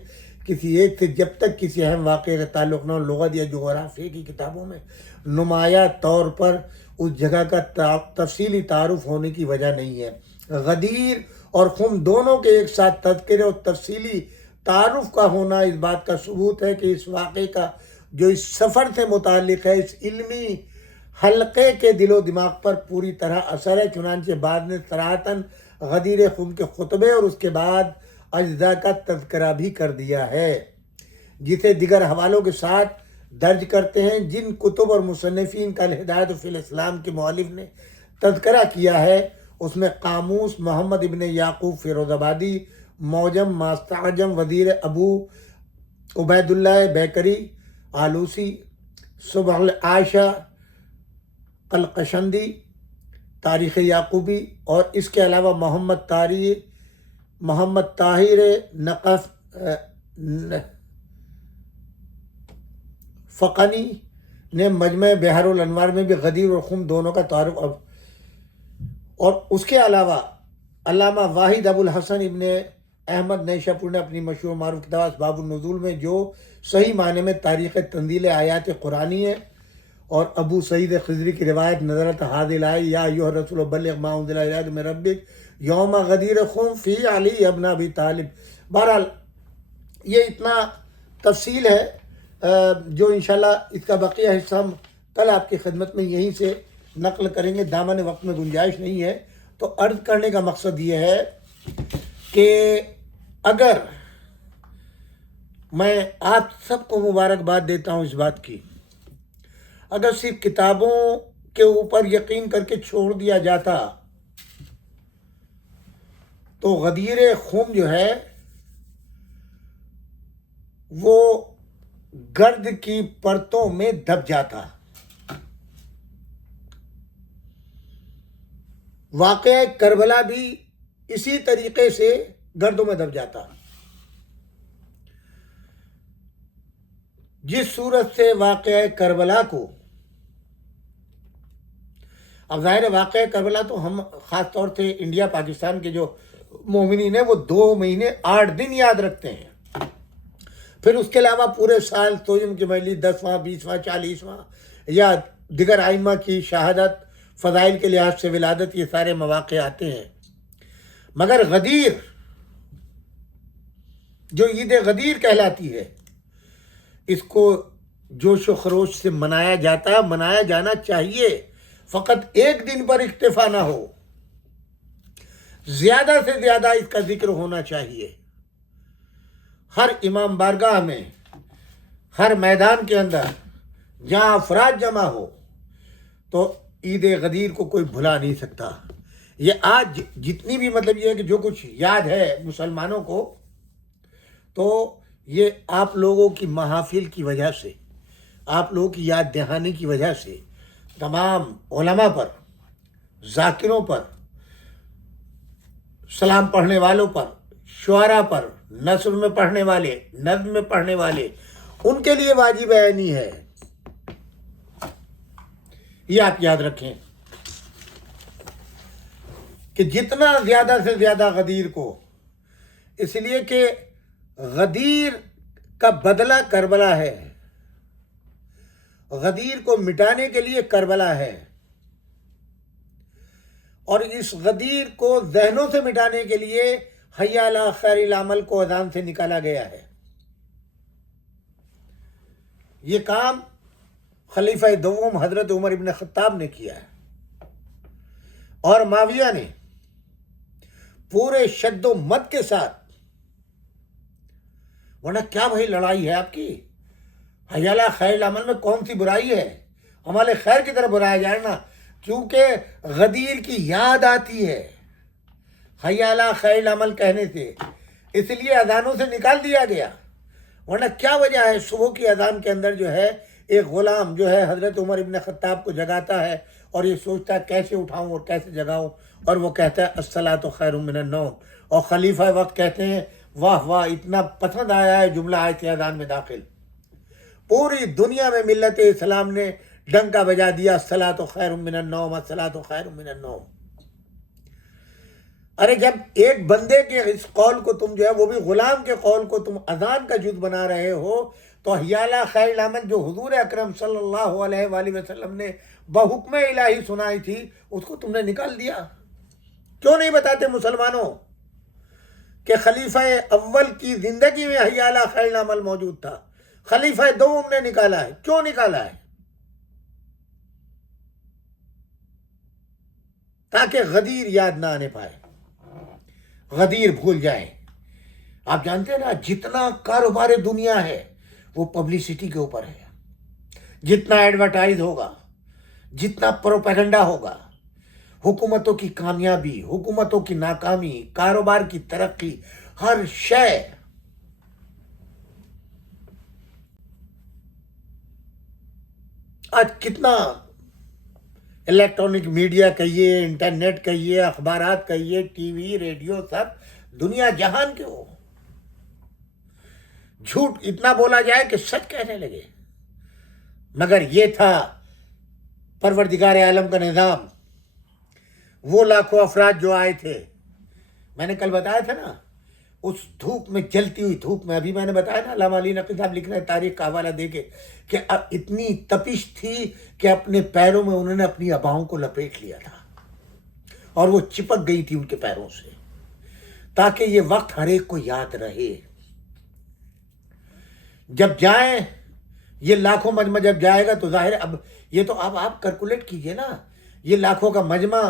کسی ایک سے جب تک کسی اہم واقعے کا تعلق نہ ہو، لغت یا جغرافیہ کی کتابوں میں نمایاں طور پر اس جگہ کا تفصیلی تعارف ہونے کی وجہ نہیں ہے۔ غدیر اور خم دونوں کے ایک ساتھ تذکرے اور تفصیلی تعارف کا ہونا اس بات کا ثبوت ہے کہ اس واقعے کا جو اس سفر سے متعلق ہے اس علمی حلقے کے دل و دماغ پر پوری طرح اثر ہے۔ چنانچہ بعد نے صراحتاً غدیر خم کے خطبے اور اس کے بعد اجزاء کا تذکرہ بھی کر دیا ہے، جسے دیگر حوالوں کے ساتھ درج کرتے ہیں۔ جن کتب اور مصنفین کا الہدایۃ فی الاسلام کے مؤلف نے تذکرہ کیا ہے اس میں قاموس محمد ابن یعقوب فیروز آبادی، معجم ماستعجم وزیر ابو عبید اللہ بیکری آلوسی، صبح العائشہ قلقشندی، تاریخ یعقوبی، اور اس کے علاوہ محمد طاہر نقف فقنی نے مجمع بحر الانوار میں بھی غدیر اور خم دونوں کا تعارف، اور اس کے علاوہ علامہ واحد ابو الحسن ابن احمد نیشاپور نے اپنی مشہور معروف کتاب اسباب النزول میں، جو صحیح معنی میں تاریخ تنزیل آیات قرآنی ہے اور ابو سعید خضری کی روایت نظرت حاضل آئی یا ایھا الرسول بلغ ما انزل الیک من ربک یوم غدیر خم فی علی ابن ابی طالب. بہرحال یہ اتنا تفصیل ہے جو انشاءاللہ اس کا بقیہ حصہ ہم کل آپ کی خدمت میں یہیں سے نقل کریں گے. دامن وقت میں گنجائش نہیں ہے. تو عرض کرنے کا مقصد یہ ہے کہ اگر میں آپ سب کو مبارکباد دیتا ہوں اس بات کی، اگر صرف کتابوں کے اوپر یقین کر کے چھوڑ دیا جاتا تو غدیر خم جو ہے وہ گرد کی پرتوں میں دب جاتا. واقعہ کربلا بھی اسی طریقے سے گردوں میں دب جاتا. جس صورت سے واقعہ کربلا کو، اب ظاہر واقعہ کربلا تو ہم خاص طور سے انڈیا پاکستان کے جو مومنین ہیں وہ 2 مہینے 8 دن یاد رکھتے ہیں. پھر اس کے علاوہ پورے سال تویم کی مجلس 10واں 20واں 40واں یا دیگر ائمہ کی شہادت، فضائل کے لحاظ سے ولادت، یہ سارے مواقع آتے ہیں. مگر غدیر جو عید غدیر کہلاتی ہے، اس کو جوش و خروش سے منایا جاتا ہے، منایا جانا چاہیے. فقط ایک دن پر اکتفا نہ ہو، زیادہ سے زیادہ اس کا ذکر ہونا چاہیے. ہر امام بارگاہ میں، ہر میدان کے اندر جہاں افراد جمع ہو تو عید غدیر کو کوئی بھلا نہیں سکتا. یہ آج جتنی بھی مطلب یہ ہے کہ جو کچھ یاد ہے مسلمانوں کو، تو یہ آپ لوگوں کی محافل کی وجہ سے، آپ لوگوں کی یاد دہانی کی وجہ سے تمام علماء پر، ذاکروں پر، سلام پڑھنے والوں پر، شعراء پر، نثر میں پڑھنے والے، نظم میں پڑھنے والے، ان کے لیے واجب عینی ہے. یہ آپ یاد رکھیں کہ جتنا زیادہ سے زیادہ غدیر کو، اس لیے کہ غدیر کا بدلہ کربلا ہے. غدیر کو مٹانے کے لیے کربلا ہے، اور اس غدیر کو ذہنوں سے مٹانے کے لیے حی علی خیر العمل کو اذان سے نکالا گیا ہے. یہ کام خلیفہ دوم حضرت عمر ابن خطاب نے کیا ہے، اور معاویہ نے پورے شد و مد کے ساتھ. ورنہ کیا بھائی لڑائی ہے آپ کی؟ حی علی خیر العمل میں کون سی برائی ہے؟ عمل خیر کی طرف بلایا جائے نا، کیونکہ غدیر کی یاد آتی ہے حی علی خیر العمل کہنے سے، اس لیے اذانوں سے نکال دیا گیا. ورنہ کیا وجہ ہے؟ صبح کی اذان کے اندر جو ہے ایک غلام جو ہے حضرت عمر ابن خطاب کو جگاتا ہے اور یہ سوچتا ہے کیسے اٹھاؤں اور کیسے جگاؤں، اور وہ کہتا ہے الصلاۃ خیر من النوم. اور خلیفہ وقت کہتے ہیں واہ واہ، اتنا پسند آیا ہے جملہ آیت اذان میں داخل. پوری دنیا میں ملت اسلام نے ڈنکا بجا دیا الصلاۃ خیر من النوم، الصلاۃ خیر من النوم. ارے جب ایک بندے کے اس قول کو تم جو ہے، وہ بھی غلام کے قول کو تم اذان کا جز بنا رہے ہو، تو حی علی خیر العمل جو حضور اکرم صلی اللہ علیہ وآلہ وسلم نے بحکم الہی سنائی تھی، اس کو تم نے نکال دیا. کیوں نہیں بتاتے مسلمانوں کہ خلیفہ اول کی زندگی میں حی علی خیر العمل موجود تھا، خلیفہ دوم نے نکالا ہے؟ کیوں نکالا ہے؟ تاکہ غدیر یاد نہ آنے پائے، غدیر بھول جائیں. آپ جانتے ہیں نا، جتنا کاروبار دنیا ہے وہ پبلسٹی کے اوپر ہے. جتنا ایڈورٹائز ہوگا، جتنا پروپیگنڈا ہوگا، حکومتوں کی کامیابی، حکومتوں کی ناکامی، کاروبار کی ترقی، ہر شے آج کتنا الیکٹرانک میڈیا کہیے، انٹرنیٹ کہیے، اخبارات کہیے، ٹی وی، ریڈیو، سب دنیا جہان کے ہو، جھوٹ اتنا بولا جائے کہ سچ کہنے لگے. مگر یہ تھا پروردگار عالم کا نظام. وہ لاکھوں افراد جو آئے تھے، میں نے کل بتایا تھا نا، اس دھوپ میں، جلتی ہوئی دھوپ میں، ابھی میں نے بتایا نا، علامہ علی نقوی صاحب لکھ رہے ہیں تاریخ کا حوالہ دے کے کہ اتنی تپش تھی کہ اپنے پیروں میں انہوں نے اپنی اباؤں کو لپیٹ لیا تھا اور وہ چپک گئی تھی ان کے پیروں سے، تاکہ یہ وقت ہر ایک کو یاد رہے. جب جائیں یہ لاکھوں مجمع جب جائے گا تو ظاہر ہے، اب یہ تو اب آپ کیلکولیٹ کیجئے نا، یہ لاکھوں کا مجمع،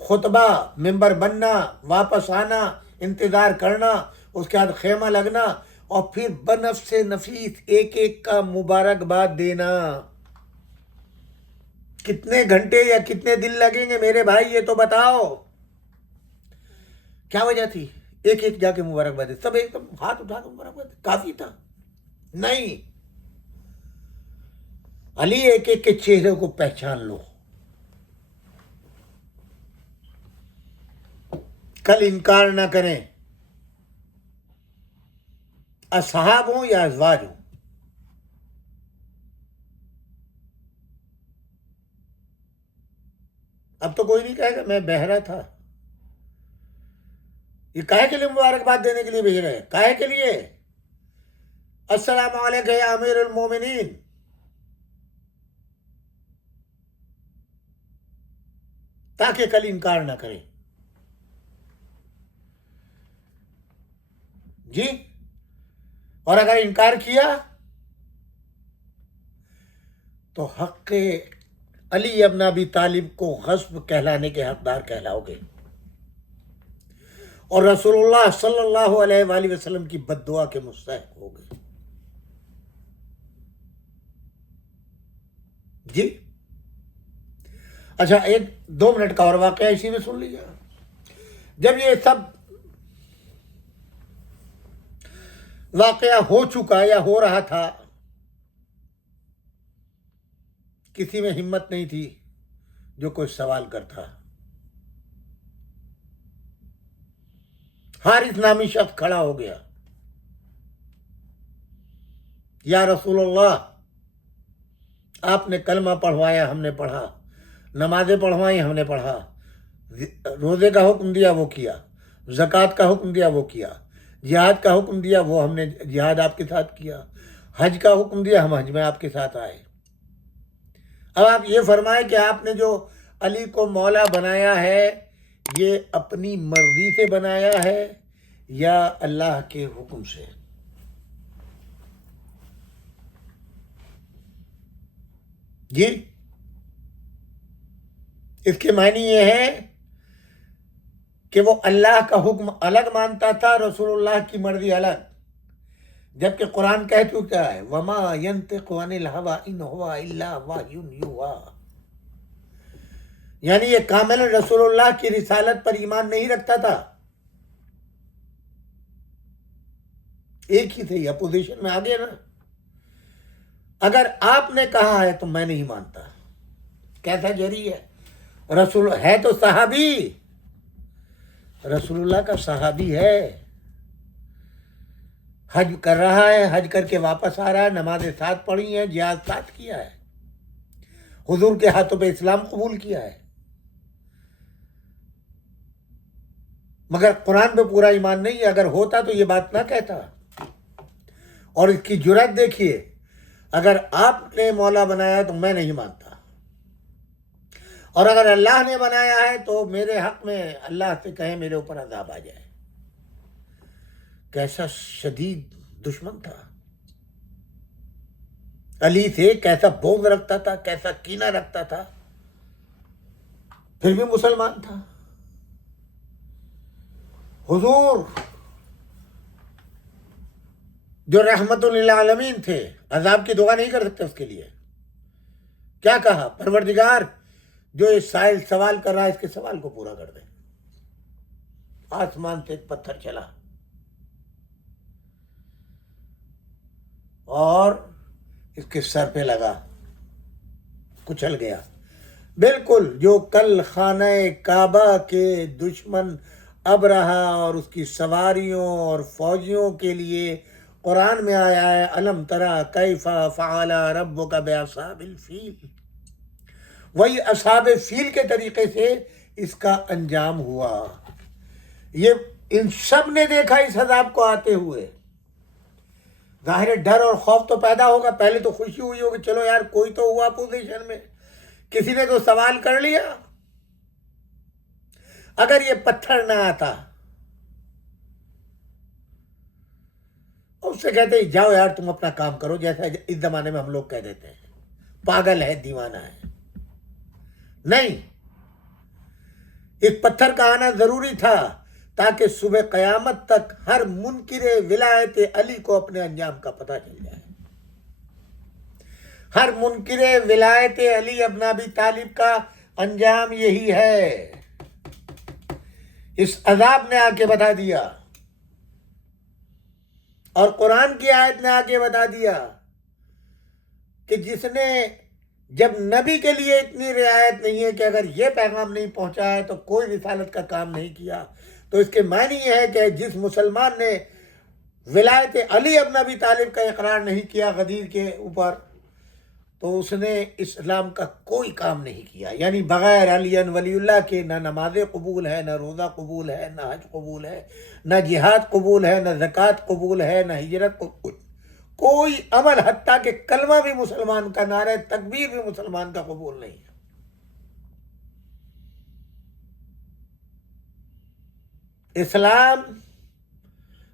خطبہ، ممبر بننا، واپس آنا، انتظار کرنا، اس کے بعد خیمہ لگنا، اور پھر بنفس نفیس ایک ایک کا مبارکباد دینا. کتنے گھنٹے یا کتنے دن لگیں گے میرے بھائی، یہ تو بتاؤ. کیا وجہ تھی؟ ایک ایک جا کے مبارکباد دے، سب ایک دم ہاتھ اٹھا کے مبارکباد کافی تھا؟ نہیں، علی ایک ایک کے چہرے کو پہچان لو. کل انکار نہ کریں، اصحاب ہوں یا ازواج ہوں. اب تو کوئی نہیں کہے گا میں بہرا تھا. یہ کاہے کے لیے مبارکباد دینے کے لیے بھیج رہے ہیں؟ کاہے کے لیے؟ السلام علیکم یا امیر المومنین. تاکہ کل انکار نہ کریں. جی، اور اگر انکار کیا تو حق علی ابن ابی طالب کو غصب کہلانے کے حقدار کہلاؤ گے، اور رسول اللہ صلی اللہ علیہ وآلہ وسلم کی بد دعا کے مستحق ہو گئے. جی اچھا، ایک 2 منٹ کا اور واقعہ اسی میں سن لیجیے. جب یہ سب واقعہ ہو چکا یا ہو رہا تھا، کسی میں ہمت نہیں تھی جو کوئی سوال کرتا. حارث نامی شخص کھڑا ہو گیا، یا رسول اللہ، آپ نے کلمہ پڑھوایا، ہم نے پڑھا، نمازیں پڑھوائی، ہم نے پڑھا، روزے کا حکم دیا وہ کیا، زکوٰۃ کا حکم دیا وہ کیا، جہاد کا حکم دیا وہ ہم نے جہاد آپ کے ساتھ کیا، حج کا حکم دیا ہم حج میں آپ کے ساتھ آئے. اب آپ یہ فرمائیں کہ آپ نے جو علی کو مولا بنایا ہے یہ اپنی مرضی سے بنایا ہے یا اللہ کے حکم سے؟ جی، اس کے معنی یہ ہے کہ وہ اللہ کا حکم الگ مانتا تھا، رسول اللہ کی مرضی الگ، جبکہ قرآن کہہ چکا ہے وَمَا يَنْطِقُ عَنِ الْهَوَىٰ إِنْ هُوَ إِلَّا وَحْيٌ يُوحَىٰ. یعنی یہ کامل رسول اللہ کی رسالت پر ایمان نہیں رکھتا تھا. ایک ہی تھے، اپوزیشن میں آگے نا. اگر آپ نے کہا ہے تو میں نہیں مانتا. کیسا جری ہے؟ رسول ہے تو صحابی، رسول اللہ کا صحابی ہے، حج کر رہا ہے، حج کر کے واپس آ رہا ہے، نمازیں ساتھ پڑھی ہیں، جہاد ساتھ کیا ہے، حضور کے ہاتھوں پہ اسلام قبول کیا ہے، مگر قرآن پہ پورا ایمان نہیں ہے. اگر ہوتا تو یہ بات نہ کہتا. اور اس کی جرات دیکھیے، اگر آپ نے مولا بنایا تو میں نہیں مانتا، اور اگر اللہ نے بنایا ہے تو میرے حق میں اللہ سے کہیں میرے اوپر عذاب آ جائے. کیسا شدید دشمن تھا علی سے، کیسا بغض رکھتا تھا، کیسا کینہ رکھتا تھا، پھر بھی مسلمان تھا. حضور جو رحمت للعالمین تھے، عذاب کی دعا نہیں کر سکتے اس کے لیے. کیا کہا؟ پروردگار جو اس سائل سوال کر رہا ہے اس کے سوال کو پورا کر دے. آسمان سے ایک پتھر چلا اور اس کے سر پہ لگا، کچل گیا. بالکل جو کل خانہ کعبہ کے دشمن ابرہہ اور اس کی سواریوں اور فوجیوں کے لیے قرآن میں آیا ہے الم تری کیف فعل ربک باصحاب الفیل، وہی اصحاب فیل کے طریقے سے اس کا انجام ہوا. یہ ان سب نے دیکھا اس عذاب کو آتے ہوئے. ظاہر ڈر اور خوف تو پیدا ہوگا. پہلے تو خوشی ہوئی ہوگی چلو یار کوئی تو ہوا پوزیشن میں, کسی نے تو سوال کر لیا. اگر یہ پتھر نہ آتا اس سے کہتے جاؤ یار تم اپنا کام کرو, جیسا اس زمانے میں ہم لوگ کہہ دیتے ہیں پاگل ہے دیوانہ ہے. نہیں, اس پتھر کا آنا ضروری تھا تاکہ صبح قیامت تک ہر منکر ولایت علی کو اپنے انجام کا پتہ چل جائے. ہر منکر ولایت علی ابن ابی طالب کا انجام یہی ہے. اس عذاب نے آ کے بتا دیا اور قرآن کی آیت نے آ کے بتا دیا کہ جس نے, جب نبی کے لیے اتنی رعایت نہیں ہے کہ اگر یہ پیغام نہیں پہنچا ہے تو کوئی رسالت کا کام نہیں کیا, تو اس کے معنی یہ ہے کہ جس مسلمان نے ولایت علی ابن ابی طالب کا اقرار نہیں کیا غدیر کے اوپر, تو اس نے اسلام کا کوئی کام نہیں کیا. یعنی بغیر علی ولی اللہ کے نہ نمازیں قبول ہے, نہ روزہ قبول ہے, نہ حج قبول ہے, نہ جہاد قبول ہے, نہ زکوٰۃ قبول ہے, نہ ہجرت قبول. کوئی عمل حتیٰ کہ کلمہ بھی مسلمان کا, نعرہ تکبیر بھی مسلمان کا قبول نہیں ہے. اسلام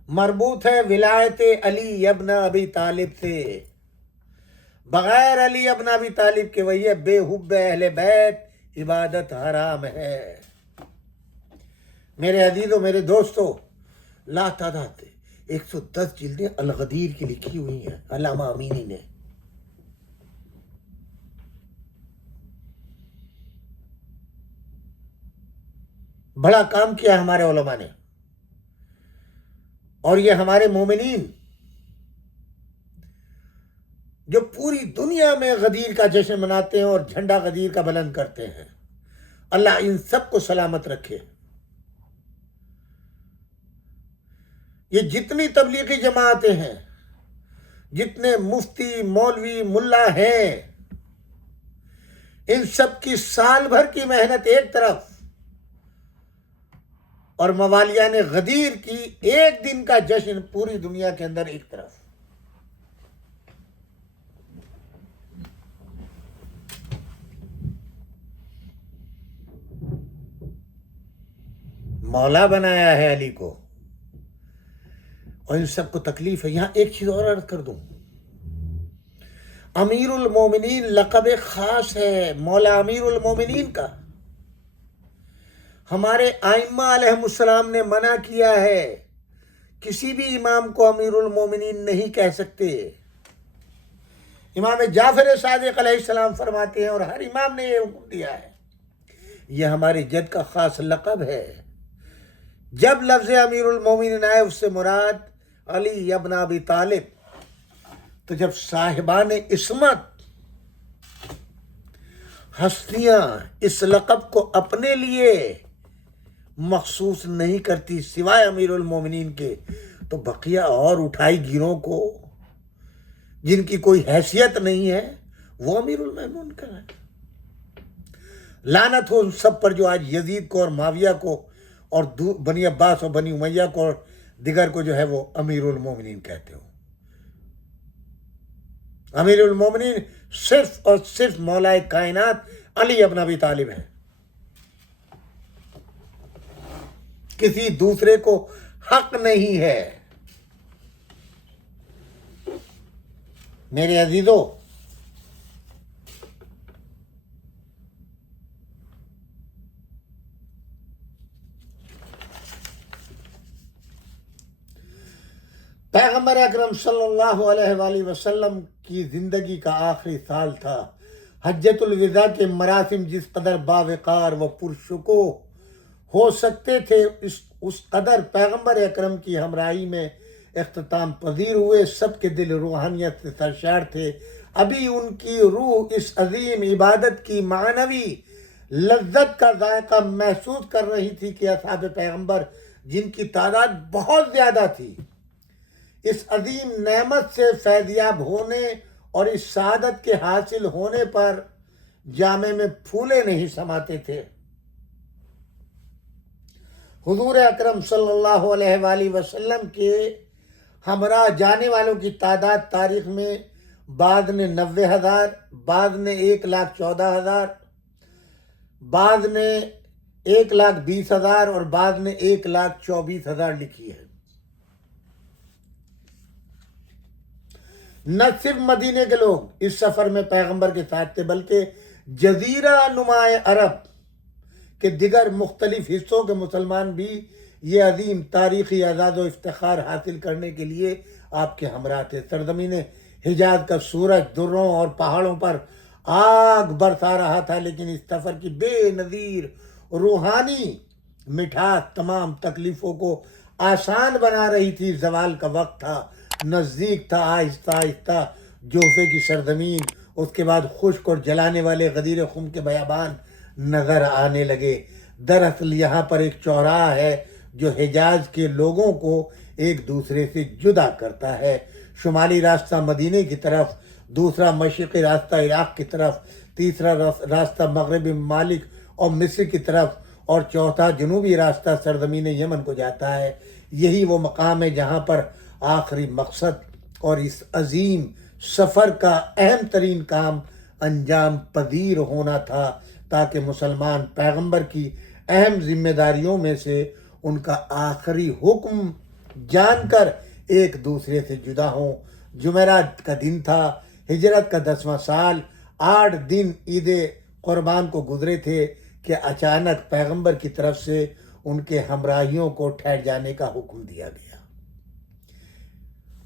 مربوط ہے ولایت علی ابن ابی طالب سے. بغیر علی ابن ابی طالب کے وہی ہے بے حب اہل بیت عبادت حرام ہے. میرے عزیزوں, میرے دوستوں, لا تعداد 110 جلدیں الغدیر کی لکھی ہوئی ہیں علامہ امینی نے. بڑا کام کیا ہمارے علماء نے. اور یہ ہمارے مومنین جو پوری دنیا میں غدیر کا جشن مناتے ہیں اور جھنڈا غدیر کا بلند کرتے ہیں, اللہ ان سب کو سلامت رکھے. یہ جتنی تبلیغی جماعتیں ہیں, جتنے مفتی مولوی ملا ہیں, ان سب کی سال بھر کی محنت ایک طرف اور موالیان غدیر کی ایک دن کا جشن پوری دنیا کے اندر ایک طرف. مولا بنایا ہے علی کو, اور ان سب کو تکلیف ہے. یہاں ایک چیز اور عرض کر دوں, امیر المومنین لقب خاص ہے مولا امیر المومنین کا. ہمارے ائمہ علیہم السلام نے منع کیا ہے, کسی بھی امام کو امیر المومنین نہیں کہہ سکتے. امام جعفر صادق علیہ السلام فرماتے ہیں, اور ہر امام نے یہ حکم دیا ہے, یہ ہمارے جد کا خاص لقب ہے. جب لفظ امیر المومنین آئے اس سے مراد علی ابن ابی طالب. تو جب صاحبان عصمت ہستیاں اس لقب کو اپنے لیے مخصوص نہیں کرتی سوائے امیر المومنین کے, تو بقیہ اور اٹھائی گیروں کو جن کی کوئی حیثیت نہیں ہے وہ امیر المومنین کا ہے. لعنت ہو ان سب پر جو آج یزید کو اور معاویہ کو اور بنی عباس اور بنی امیہ کو اور دیگر کو جو ہے وہ امیر المومنین کہتے ہو. امیر المومنین صرف اور صرف مولا کائنات علی ابن ابی طالب ہے. کسی دوسرے کو حق نہیں ہے. میرے عزیزو, پیغمبر اکرم صلی اللہ علیہ وآلہ وسلم کی زندگی کا آخری سال تھا. حجۃ الوداع کے مراسم جس قدر باوقار و پرشکوہ ہو سکتے تھے اس قدر پیغمبر اکرم کی ہمراہی میں اختتام پذیر ہوئے. سب کے دل روحانیت سے سرشار تھے. ابھی ان کی روح اس عظیم عبادت کی معنوی لذت کا ذائقہ محسوس کر رہی تھی کہ اصحاب پیغمبر, جن کی تعداد بہت زیادہ تھی, اس عظیم نعمت سے فیضیاب ہونے اور اس سعادت کے حاصل ہونے پر جامع میں پھولے نہیں سماتے تھے. حضور اکرم صلی اللہ علیہ وآلہ وسلم کے ہمراہ جانے والوں کی تعداد تاریخ میں بعض نے 90,000، بعض نے 1,14,000، بعض نے 1,20,000 اور بعض نے 1,24,000 لکھی ہے۔ نہ صرف مدینے کے لوگ اس سفر میں پیغمبر کے ساتھ تھے، بلکہ جزیرہ نما عرب کے دیگر مختلف حصوں کے مسلمان بھی یہ عظیم تاریخی اعزاز و افتخار حاصل کرنے کے لیے آپ کے ہمراہ تھے۔ سرزمین حجاز کا سورج دروں اور پہاڑوں پر آگ برسا رہا تھا، لیکن اس سفر کی بے نظیر روحانی مٹھاس تمام تکلیفوں کو آسان بنا رہی تھی۔ زوال کا وقت تھا، نزدیک تھا۔ آہستہ آہستہ جوفے کی سرزمین، اس کے بعد خشک اور جلانے والے غدیر خم کے بیابان نظر آنے لگے۔ دراصل یہاں پر ایک چوراہا ہے جو حجاز کے لوگوں کو ایک دوسرے سے جدا کرتا ہے۔ شمالی راستہ مدینے کی طرف، دوسرا مشرقی راستہ عراق کی طرف، تیسرا راستہ مغربی ممالک اور مصر کی طرف، اور چوتھا جنوبی راستہ سرزمین یمن کو جاتا ہے۔ یہی وہ مقام ہے جہاں پر آخری مقصد اور اس عظیم سفر کا اہم ترین کام انجام پذیر ہونا تھا، تاکہ مسلمان پیغمبر کی اہم ذمہ داریوں میں سے ان کا آخری حکم جان کر ایک دوسرے سے جدا ہوں۔ جمعرات کا دن تھا، ہجرت کا 10واں سال۔ 8 دن عید قربان کو گزرے تھے کہ اچانک پیغمبر کی طرف سے ان کے ہمراہیوں کو ٹھہر جانے کا حکم دیا گیا۔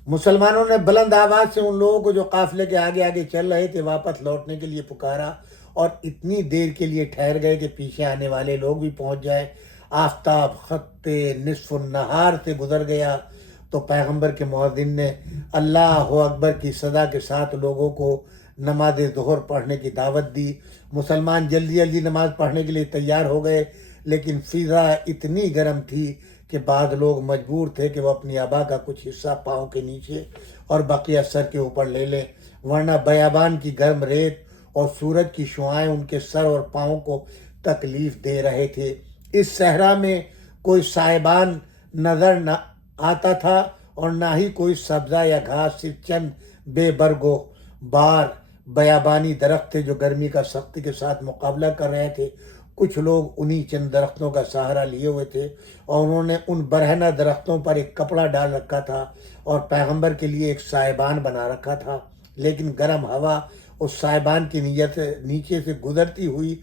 مسلمانوں نے بلند آواز سے ان لوگوں کو جو قافلے کے آگے آگے چل رہے تھے واپس لوٹنے کے لیے پکارا، اور اتنی دیر کے لیے ٹھہر گئے کہ پیچھے آنے والے لوگ بھی پہنچ جائیں۔ آفتاب خط نصف النہار سے گزر گیا تو پیغمبر کے مؤذن نے اللہ اکبر کی صدا کے ساتھ لوگوں کو نماز ظہر پڑھنے کی دعوت دی۔ مسلمان جلدی جلدی نماز پڑھنے کے لیے تیار ہو گئے، لیکن فضا اتنی گرم تھی کہ بعض لوگ مجبور تھے کہ وہ اپنی عبا کا کچھ حصہ پاؤں کے نیچے اور بقیہ سر کے اوپر لے لیں، ورنہ بیابان کی گرم ریت اور سورج کی شعاعیں ان کے سر اور پاؤں کو تکلیف دے رہے تھے۔ اس صحرا میں کوئی سائبان نظر نہ آتا تھا اور نہ ہی کوئی سبزہ یا گھاس، صرف چند بے برگ و بار بیابانی درخت تھے جو گرمی کا سختی کے ساتھ مقابلہ کر رہے تھے۔ کچھ لوگ انہی چند درختوں کا سہارا لیے ہوئے تھے، اور انہوں نے ان برہنہ درختوں پر ایک کپڑا ڈال رکھا تھا اور پیغمبر کے لیے ایک سائبان بنا رکھا تھا، لیکن گرم ہوا اس سائبان کی نیچے سے گزرتی ہوئی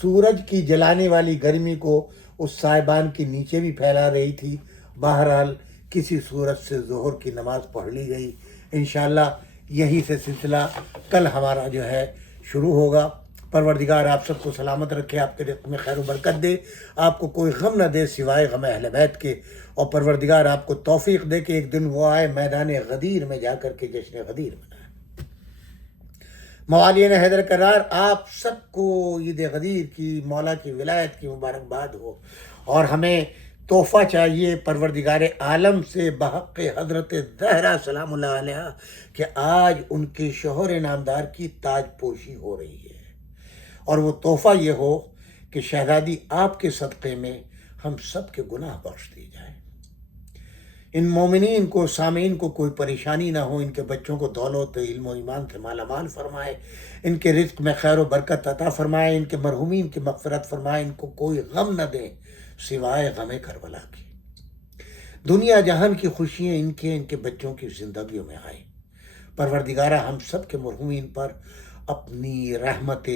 سورج کی جلانے والی گرمی کو اس سائبان کے نیچے بھی پھیلا رہی تھی۔ بہرحال کسی صورت سے ظہر کی نماز پڑھ لی گئی۔ انشاءاللہ یہی سے سلسلہ کل ہمارا جو ہے شروع ہوگا۔ پروردگار آپ سب کو سلامت رکھے، آپ کے رزق میں خیر و برکت دے، آپ کو کوئی غم نہ دے سوائے غم اہل بیت کے، اور پروردگار آپ کو توفیق دے کہ ایک دن وہ آئے میدان غدیر میں جا کر کے جشن غدیر منائے۔ موالین حیدر کرار، آپ سب کو عید غدیر کی، مولا کی ولایت کی مبارکباد ہو، اور ہمیں تحفہ چاہیے پروردگار عالم سے بحق حضرت زہرا سلام اللہ علیہ کہ آج ان کے شوہر نامدار کی تاج پوشی ہو رہی ہے، اور وہ تحفہ یہ ہو کہ شہزادی آپ کے صدقے میں ہم سب کے گناہ بخش دی جائیں۔ ان مومنین کو، سامعین کو کوئی پریشانی نہ ہو، ان کے بچوں کو دولت، علم و ایمان سے مالا مال فرمائے، ان کے رزق میں خیر و برکت عطا فرمائے، ان کے مرحومین کی مغفرت فرمائے، ان کو کوئی غم نہ دیں سوائے غم کربلا کی۔ دنیا جہان کی خوشیاں ان کے بچوں کی زندگیوں میں آئیں۔ پروردگارہ ہم سب کے مرحومین پر اپنی رحمت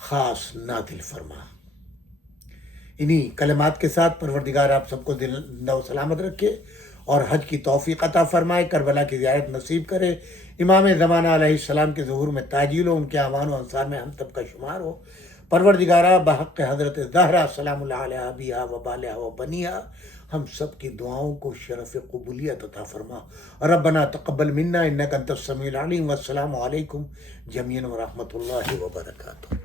خاص نازل فرما۔ انہی کلمات کے ساتھ پروردگار آپ سب کو دل و سلامت رکھے اور حج کی توفیق عطا فرمائے، کربلا کی زیارت نصیب کرے، امام زمانہ علیہ السلام کے ظہور میں تاجیل ہو، ان کے اعوان و انصار میں ہم سب کا شمار ہو۔ پروردگارہ بحق حضرت زہرا سلام اللہ علیہ ابیہا و بالہا و بنیہا ہم سب کی دعاؤں کو شرف قبولیت عطا فرما۔ ربنا تقبل منا انک انت السمیع العلیم، والسلام علیکم جمیعاً ورحمۃ اللہ وبرکاتہ۔